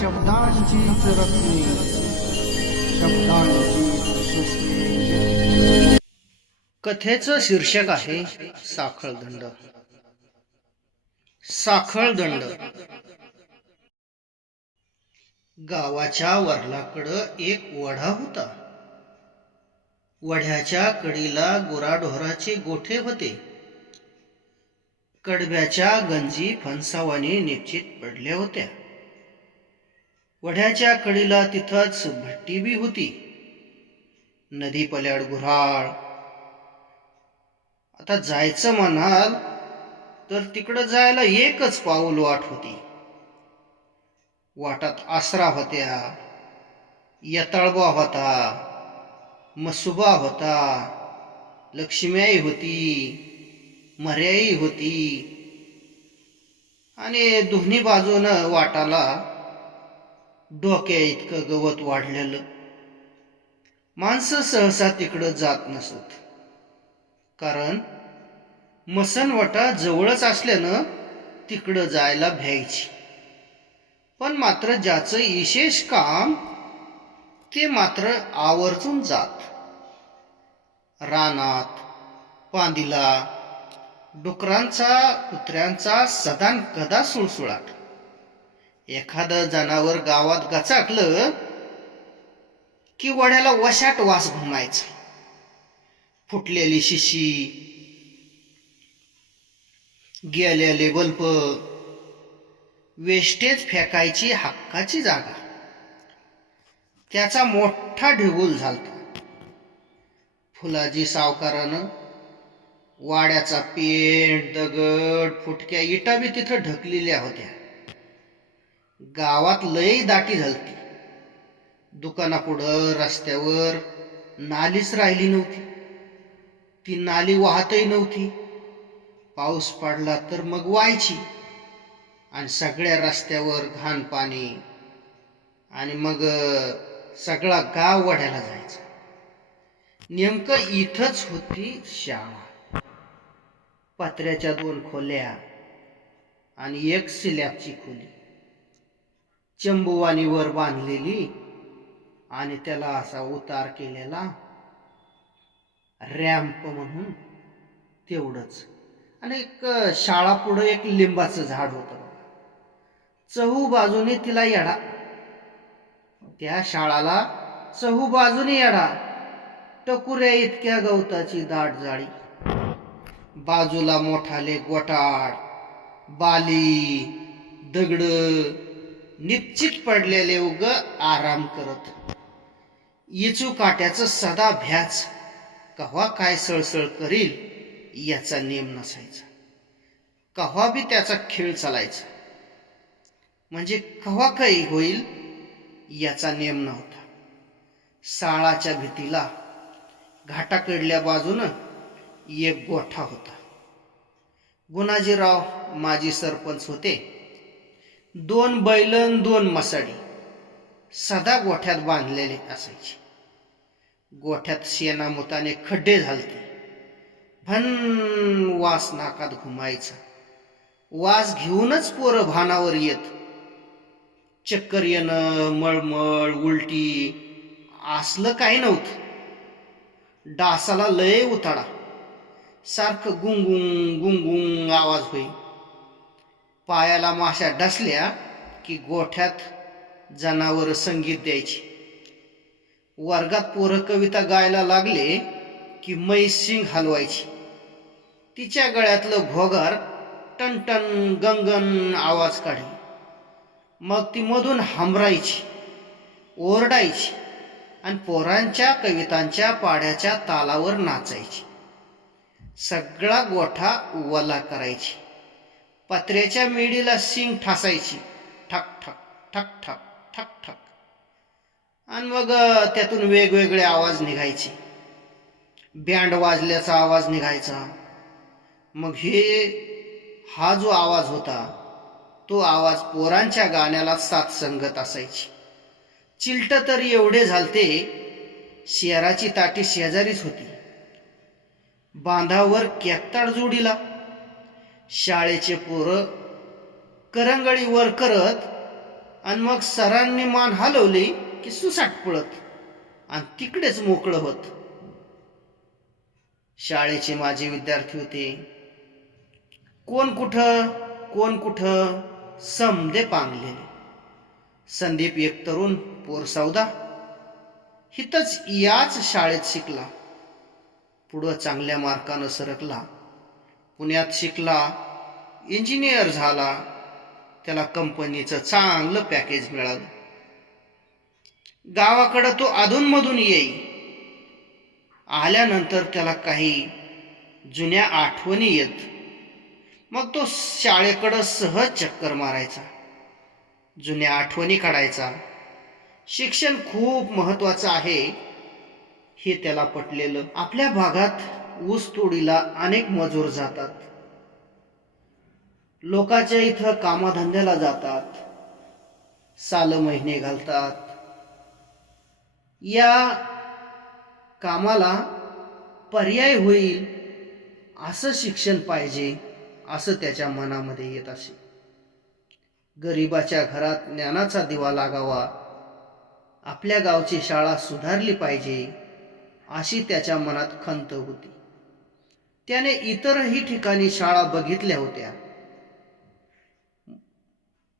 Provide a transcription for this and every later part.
शब्दांचीच रत्ने शब्दांचीच कथेचं शीर्षक आहे साखळदंड. साखळदंड. गावाच्या वरलाकडं एक वढा होता. वढ्याच्या कडीला गुराढोराचे गोठे होते. कडब्याच्या गंजी फणसावाने निश्चित पडल्या होत्या. वढ्याच्या कडीला तिथंच भट्टी बी होती. नदी पल्याड गुऱ्हाळ. आता जायचं म्हणाल तर तिकडं जायला एकच पाऊल वाट होती. वाटात आसरा होत्या यताळबा होता मसुबा होता लक्ष्म्याई होती मर्याई होती. आणि दोन्ही बाजूनं वाटाला डोक्या इतकं गवत वाढलेलं. माणसं सहसा तिकडं जात नसत. कारण मसनवटा जवळच असल्यानं तिकडं जायला भ्यायची. पण मात्र ज्याचं विशेष काम ते मात्र आवर्जून जात. रानात पांदिला डुकरांचा कुत्र्यांचा सदान कदा सुळसुळाट. एखादं जनावर गावात गचाकलं की वड्याला वशाट वास घुमायचा. फुटलेली शिशी गेलेले बल्प वेस्टेज फेकायची हक्काची जागा. त्याचा मोठा ढिगूल झालता. फुलाजी सावकारानं वाड्याचा पेंट दगड फुटक्या इटा बी तिथं ढकलेल्या होत्या. गावात लई दाटी झालती. दुकानापुढं रस्त्यावर नालीच राहिली नव्हती. ती नाली वाहतही नव्हती. पाऊस पडला तर मग व्हायची. आणि सगळ्या रस्त्यावर घाण पाणी आणि मग सगळा गाव वढ्याला जायचा. नेमकं इथंच होती शाळा पत्र्याच्या दोन खोल्या आणि एक सिलॅबची खोली. चंबुवानीवर बांधलेली आणि त्याला असा उतार केलेला रॅम्प म्हणून तेवढंच. आणि एक शाळा पुढं एक लिंबाचं झाड होतं चहू बाजूने तिला येडा. त्या शाळाला चहू बाजूने येडा. टकुऱ्या इतक्या गवताची दाट जाळी. बाजूला मोठाले गोटाड बाली दगड निश्चित पडलेले उग आराम करत. इचू काट्याचं सदा भ्याच. कव्हा काय सळसळ करील याचा नेम नसायचा. कव्हा बी त्याचा खेळ चालायचा. म्हणजे कव्हा काही होईल याचा नेम नव्हता. साळाच्या भीतीला घाटाकडल्या बाजूनं एक गोठा होता. गुणाजीराव माजी सरपंच होते. दोन बैलन दोन मसाडी सदा गोठ्यात बांधलेले असायचे. गोठ्यात शेणामुताने खड्डे झालते. भन वास नाकात घुमायचा. वास घेऊनच पोरं भानावर येत. चक्कर येणं मळमळ उलटी असलं काही नव्हतं. डासाला लय उताडा. सारखं गुंगुंग गुंगुंग आवाज होई. पायाला माशा डसल्या की गोठ्यात जनावर संगीत द्यायची. वर्गात पोरं कविता गायला लागले की मै सिंग हलवायची. तिच्या गळ्यातलं घोगर टनटन गंगन आवाज काढे मग ती मधून हमरायची ओरडायची आणि पोरांच्या कवितांच्या पाड्याच्या तालावर नाचायची. सगळा गोठा वला करायची. पत्र्याच्या मेडीला सिंग ठासायची. ठक ठक ठक ठक ठक ठक. आणि मग त्यातून वेगवेगळे आवाज निघायचे. बँड वाजल्याचा आवाज निघायचा. मग हे हा जो आवाज होता तो आवाज पोरांच्या गाण्याला साथ संगत असायची. चिलट तर एवढे झालते शेराची ताटी शेजारीच होती. बांधावर कॅक्ताड जोडीला शाळेचे पोरं करंगळीवर करत आणि मग सरांनी मान हलवली की सुसाट पळत आणि तिकडेच मोकळं होत. शाळेचे माझे विद्यार्थी होते. कोण कुठं कोण कुठं समदे पांगले. संदीप एक तरुण पोर सौदा हितच याच शाळेत शिकला. पुढं चांगल्या मार्कानं सरकला. पुण्यात शिकला इंजिनियर झाला त्याला कंपनीचं चांगलं पॅकेज मिळालं. गावाकडं तो अधूनमधून येई. आल्यानंतर त्याला काही जुन्या आठवणी येत. मग तो शाळेकडं सहज चक्कर मारायचा. जुन्या आठवणी काढायचा. शिक्षण खूप महत्वाचं आहे हे त्याला पटलेलं. आपल्या भागात ऊस तोडीला अनेक मजूर जातात. लोकांच्या इथं कामाधंद्याला जातात. साल महिने घालतात. या कामाला पर्याय होईल असं शिक्षण पाहिजे असं त्याच्या मनामध्ये येत असे. गरिबाच्या घरात ज्ञानाचा दिवा लागावा. आपल्या गावची शाळा सुधारली पाहिजे अशी त्याच्या मनात खंत होती. त्याने इतरही ठिकाणी शाळा बघितल्या होत्या.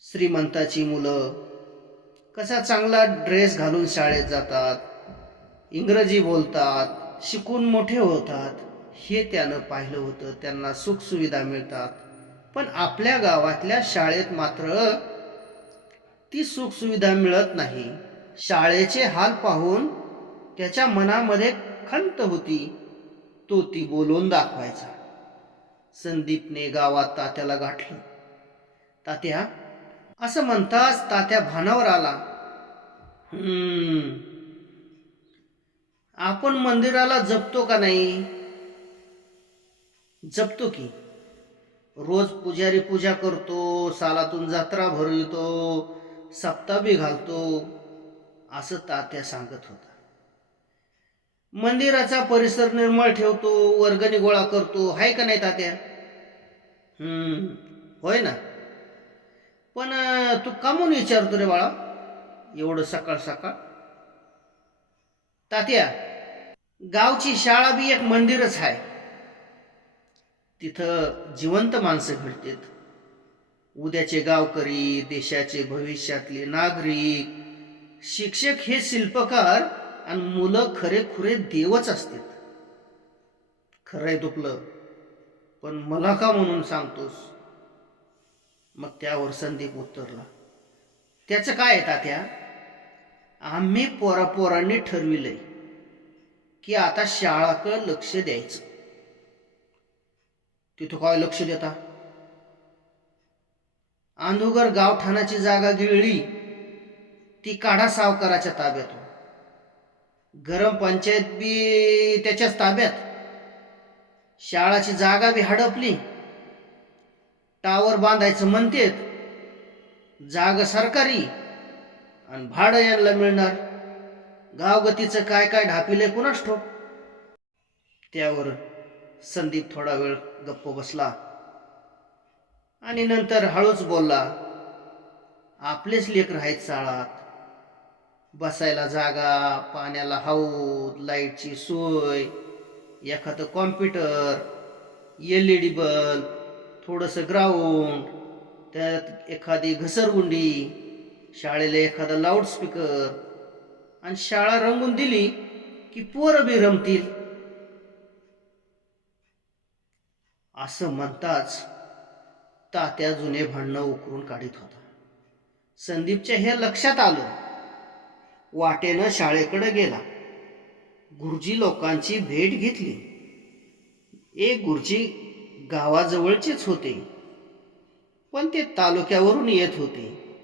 श्रीमंताची मुलं कसा चांगला ड्रेस घालून शाळेत जातात इंग्रजी बोलतात शिकून मोठे होतात हे त्यानं पाहिलं होतं. त्यांना सुखसुविधा मिळतात. पण आपल्या गावातल्या शाळेत मात्र ती सुखसुविधा मिळत नाही. शाळेचे हाल पाहून त्याच्या मनामध्ये खंत होती. तो ती बोलून दाखवायचा. संदीपने गावात तात्याला गाठलं. तात्या असं म्हणताच तात्या भानावर आला. आपण मंदिराला जपतो का नाही? जपतो की. रोज पुजारी पूजा करतो सालातून जत्रा भरवितो सप्ताबी घालतो असं तात्या सांगत होता. मंदिराचा परिसर निर्मळ ठेवतो वर्गणी गोळा करतो. आहे का नाही तात्या? हम्म. होय ना? पण तू कामून विचारतो रे बाळा? एवढं सकाळ सकाळ. तात्या गावची शाळा बी एक मंदिरच आहे तिथं जिवंत माणसं भेटतात. उद्याचे गावकरी देशाचे भविष्यातले नागरिक शिक्षक हे शिल्पकार आणि मुलं खरे खुरे देवच असतात. खरंय दुखलं पण मला का म्हणून सांगतोस? मग त्यावर संदीप उत्तरला त्याचं काय येतात त्या आम्ही पोरापोरांनी ठरविलंय की आता शाळाकडं लक्ष द्यायचं. तिथं काय लक्ष देता? आंधुगर गावठाणाची जागा गिळली ती काढा सावकाराच्या ताब्यातून. गरम पंचायत बी त्याच्याच ताब्यात. शाळाची जागा बी हडपली. टावर बांधायचं म्हणतेत. जागा सरकारी आणि भाडं यांना मिळणार. गावगतीचं काय काय ढापिले कुणाच ठोक त्यावर संदीप थोडा वेळ गप्प बसला. आणि नंतर हळूच बोलला आपलेच लेकर आहेत चाळात बसायला जागा पाण्याला हौद लाईटची सोय एखादं computer L E D bulb थोडंसं ग्राउंड त्यात एखादी घसरगुंडी शाळेला एखादा लाऊडस्पीकर आणि शाळा रंगून दिली की पोरं बी रमतील. असं म्हणताच तात्या जुने भांडणं उकरून काढीत होता. संदीपच्या हे लक्षात आलं वाटेनं शाळेकडे गेला. गुरुजी लोकांची भेट घेतली. एक गुरुजी गावाजवळचेच होते. पण ते तालुक्यावरून येत होते.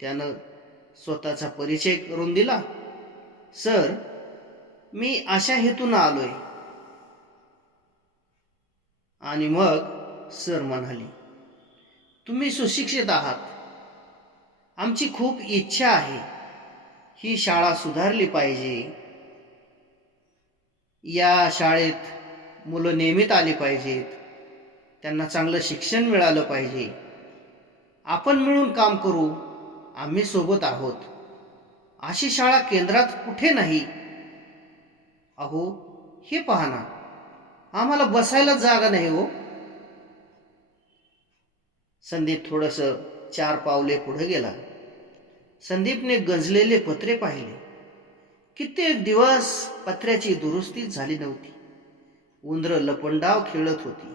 त्यानं स्वतःचा परिचय करून दिला. सर मी अशा हेतून आलोय. आणि मग सर म्हणाली तुम्ही सुशिक्षित आहात. आमची खूप इच्छा आहे. ही शाळा सुधारली पाहिजे. या शाळेत मुलं नियमित आली पाहिजेत. त्यांना चांगलं शिक्षण मिळालं पाहिजे. आपण मिळून काम करू आम्ही सोबत आहोत. अशी शाळा केंद्रात कुठे नाही? अहो हे पहा ना. आम्हाला बसायला जागा नाही हो. संदीप थोडस चार पावले पुढे गेला. संदीपने गंजलेले पत्रे पाहिले. कित्येक दिवस पत्र्याची दुरुस्तीच झाली नव्हती. उंदर लपंडाव खेळत होती.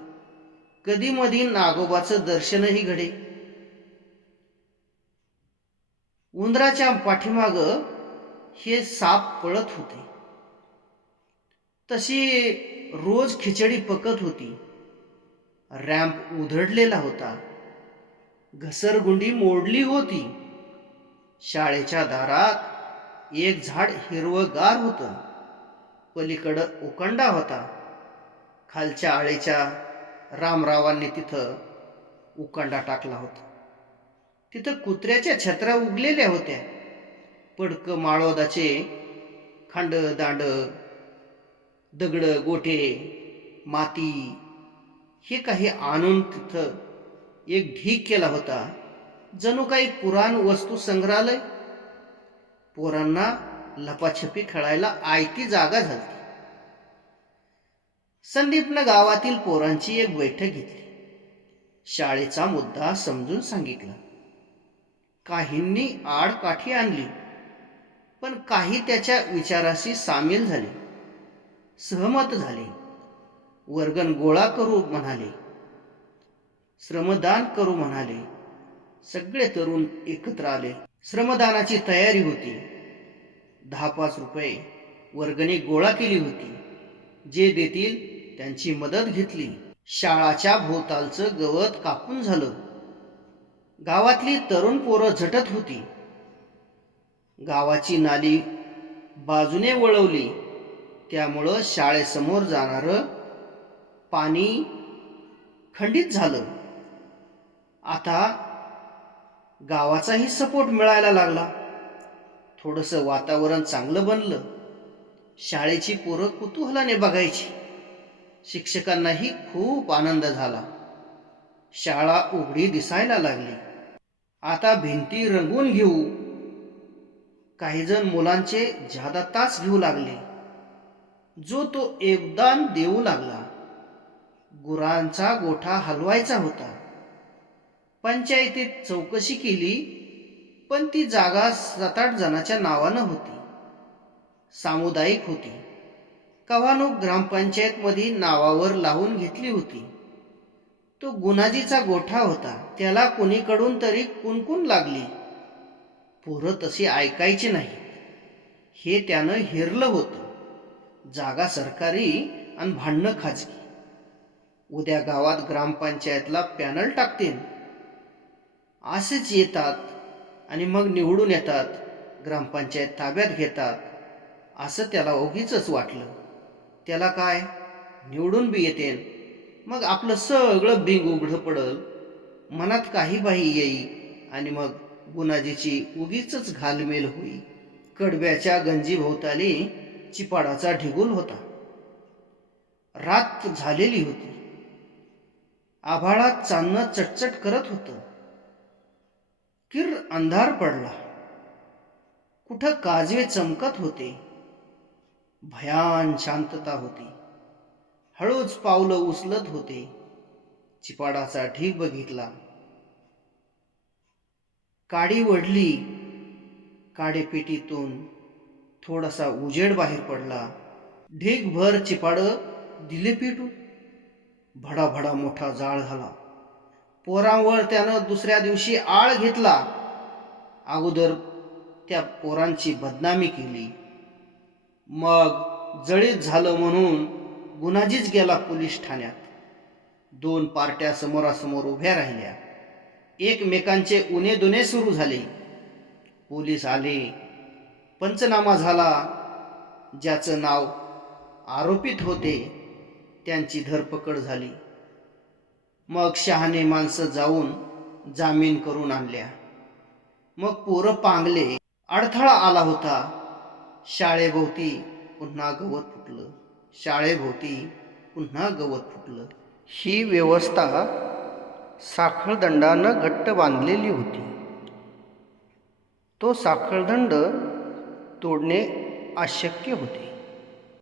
कधी मधी नागोबाचं दर्शनही घडे. उंदराच्या पाठीमाग हे साप पळत होते. तशी रोज खिचडी पकत होती. रॅम्प उधडलेला होता. घसरगुंडी मोडली होती. शाळेच्या दारात एक झाड हिरवगार होतं. पलीकडं उकंडा होता. खालच्या आळीच्या रामरावांनी तिथं उकंडा टाकला होता. तिथं कुत्र्याच्या छत्र्या उगलेल्या होत्या. पडक माळोदाचे खांड दांड दगड गोठे माती हे काही आणून तिथं एक ढीक केला होता. जणू काही पुराण वस्तू संग्रहालय? पोरांना लपाछपी खेळायला आयती जागा झाली संदीपनं गावातील पोरांची एक बैठक घेतली. शाळेचा मुद्दा समजून सांगितला. काहींनी आडकाठी आणली पण काही त्याच्या विचाराशी सामील झाले. सहमत झाले. वर्गण गोळा करू म्हणाले. श्रमदान करू म्हणाले. सगळे तरुण एकत्र आले. श्रमदानाची तयारी होती. दहा पाच रुपये वर्गणी गोळा केली होती. जे देतील त्यांची मदत घेतली. शाळाच्या भोवतालचं गवत कापून झालं. गावातली तरुण पोरं झटत होती. गावाची नाली बाजूने वळवली. त्यामुळं शाळेसमोर जाणारं पाणी खंडित झालं. आता गावाचाही सपोर्ट मिळायला लागला. थोडंसं वातावरण चांगलं बनलं. शाळेची पोरं कुतूहलाने बघायची. शिक्षकांनाही खूप आनंद झाला. शाळा उघडी दिसायला लागली. आता भिंती रंगून घेऊ. काही जण मुलांचे जादा तास घेऊ लागले. जो तो योगदान देऊ लागला. गुरांचा गोठा हलवायचा होता. पंचायतीत चौकशी केली पण ती जागा सात आठ जणाच्या नावानं होती. सामुदायिक होती. कव्हाणूक ग्रामपंचायतमध्ये नावावर लावून घेतली होती. तो गुणाजीचा गोठा होता. त्याला कुणीकडून तरी कुणकुण लागली. पोरं तशी ऐकायची नाही हे त्यानं हिरलं होतं. जागा सरकारी आणि भांडणं खाजगी. उद्या गावात ग्रामपंचायतला पॅनल टाकतील. असेच येतात आणि मग निवडून येतात ग्रामपंचायत ताब्यात घेतात. असं त्याला ओघीच वाटलं. त्याला काय? निवडून बी येते. मग आपलं सगळं बिंग उघडं पडल. मनात काही बाही येई आणि मग गुणाजीची उगीच घालमेल होई. कडब्याच्या गंजीभोवताली चिपाडाचा ढिगुल होता. रात झालेली होती. आभाळात चांदणं चटचट करत होतं. किर अंधार पडला। कुठं काजवे चमकत होते भयान शांतता होती। हळूच पावलं उचलत होते चिपाडाचा ढीग बघितला। काडी वडली काडेपेटीतून थोडासा उजेड बाहेर पडला। ढीगभर चिपाड दिले पेटून भडाभडा मोठा जाळ झाला। पोरांवर त्यानं दुसऱ्या दिवशी आळ घेतला. अगोदर त्या पोरांची बदनामी केली. मग जळीत झालं म्हणून गुन्हाजीच गेला पोलीस ठाण्यात. दोन पार्ट्या समोरासमोर उभ्या राहिल्या. एकमेकांचे उणे दुने सुरू झाले. पोलीस आले. पंचनामा झाला. ज्याचं नाव आरोपित होते त्यांची धरपकड झाली. मग शहाणे माणसं जाऊन जामीन करून आणल्या. मग पोरं पांगले अडथळा आला होता. शाळेभोवती पुन्हा गवत फुटलं. शाळेभोवती पुन्हा गवत फुटलं. ही व्यवस्था साखळदंडानं घट्ट बांधलेली होती. तो साखळदंड तोडणे अशक्य होते.